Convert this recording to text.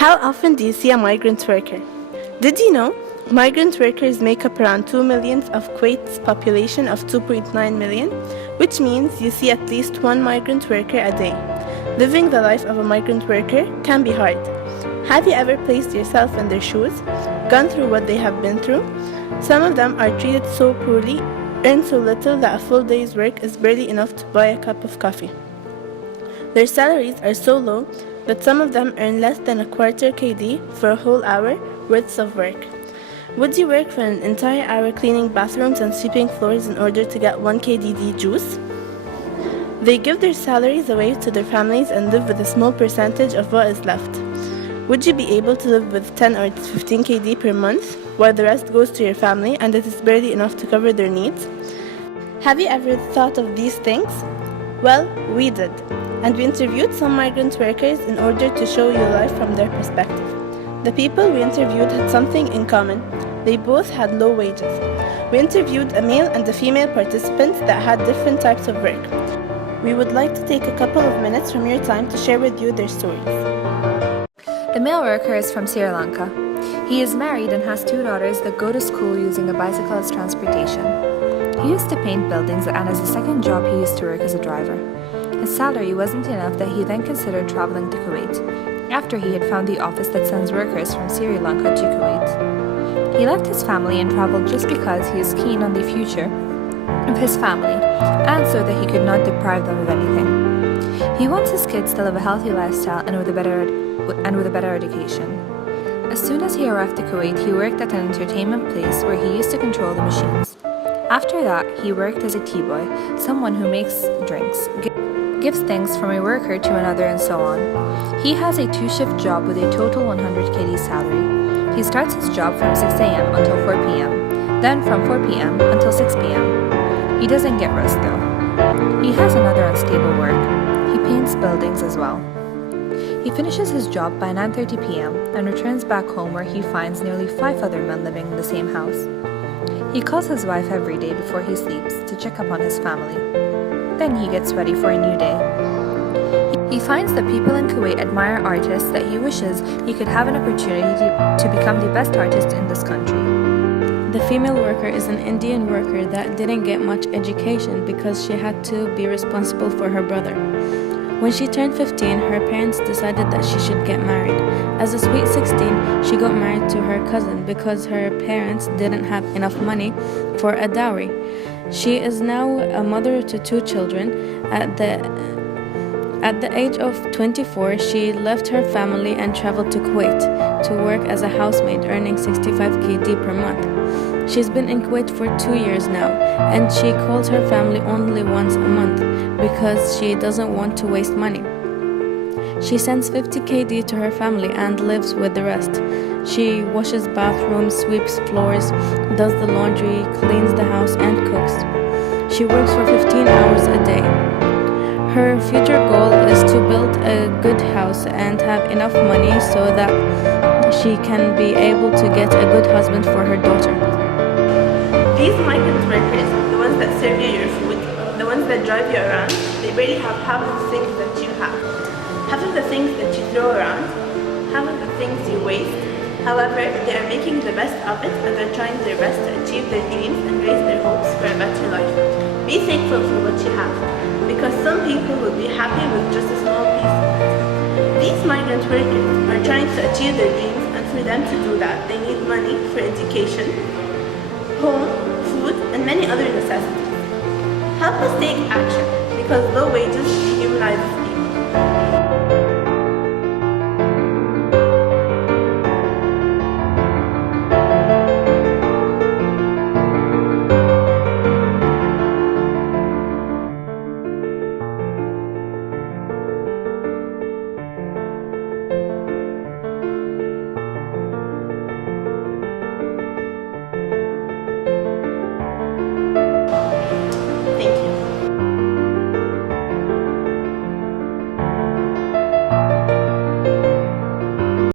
How often do you see a migrant worker? Did you know migrant workers make up around 2 million of Kuwait's population of 2.9 million, which means you see at least one migrant worker a day. Living the life of a migrant worker can be hard. Have you ever placed yourself in their shoes, gone through what they have been through? Some of them are treated so poorly, earn so little that a full day's work is barely enough to buy a cup of coffee. Their salaries are so low that some of them earn less than a quarter KD for a whole hour worth of work. Would you work for an entire hour cleaning bathrooms and sweeping floors in order to get 1 KDD juice? They give their salaries away to their families and live with a small percentage of what is left. Would you be able to live with 10 or 15 KD per month, while the rest goes to your family and it is barely enough to cover their needs? Have you ever thought of these things? Well, we did, and we interviewed some migrant workers in order to show you life from their perspective. The people we interviewed had something in common. They both had low wages. We interviewed a male and a female participants that had different types of work. We would like to take a couple of minutes from your time to share with you their stories. The male worker is from Sri Lanka. He is married and has 2 daughters that go to school using a bicycle as transportation. He used to paint buildings, and as a second job he used to work as a driver. His salary wasn't enough that he then considered traveling to Kuwait, after he had found the office that sends workers from Sri Lanka to Kuwait. He left his family and traveled just because he is keen on the future of his family, and so that he could not deprive them of anything. He wants his kids to live a healthy lifestyle and with a better education. As soon as he arrived to Kuwait, he worked at an entertainment place where he used to control the machines. After that, he worked as a tea boy, someone who makes drinks, gives things from a worker to another, and so on. He has a 2-shift job with a total 100 KD salary. He starts his job from 6 a.m. until 4 p.m., then from 4 p.m. until 6 p.m. He doesn't get rest though. He has another unstable work. He paints buildings as well. He finishes his job by 9:30 p.m. and returns back home, where he finds nearly 5 other men living in the same house. He calls his wife every day before he sleeps to check up on his family. Then he gets ready for a new day. He finds that people in Kuwait admire artists that he wishes he could have an opportunity to become the best artist in this country. The female worker is an Indian worker that didn't get much education because she had to be responsible for her brother. When she turned 15, her parents decided that she should get married. As a sweet 16, she got married to her cousin because her parents didn't have enough money for a dowry. She is now a mother to 2 children. At the age of 24, she left her family and traveled to Kuwait to work as a housemaid, earning 65 KD per month. She's been in Kuwait for 2 years now, and she calls her family only once a month because she doesn't want to waste money. She sends 50 KD to her family and lives with the rest. She washes bathrooms, sweeps floors, does the laundry, cleans the house, and cooks. She works for 15 hours a day. Her future goal is to build a good house and have enough money so that she can be able to get a good husband for her daughter. These migrant workers, the ones that serve you your food, the ones that drive you around, they barely have half of the things that you have. Half of the things that you throw around, half of the things you waste. However, they are making the best of it and are trying their best to achieve their dreams and raise their hopes for a better life. Be thankful for what you have, because some people will be happy with just a small piece of it. These migrant workers are trying to achieve their dreams, and for them to do that, they need money for education, home, food, and many other necessities. Help us take action, because low wages dehumanizes people.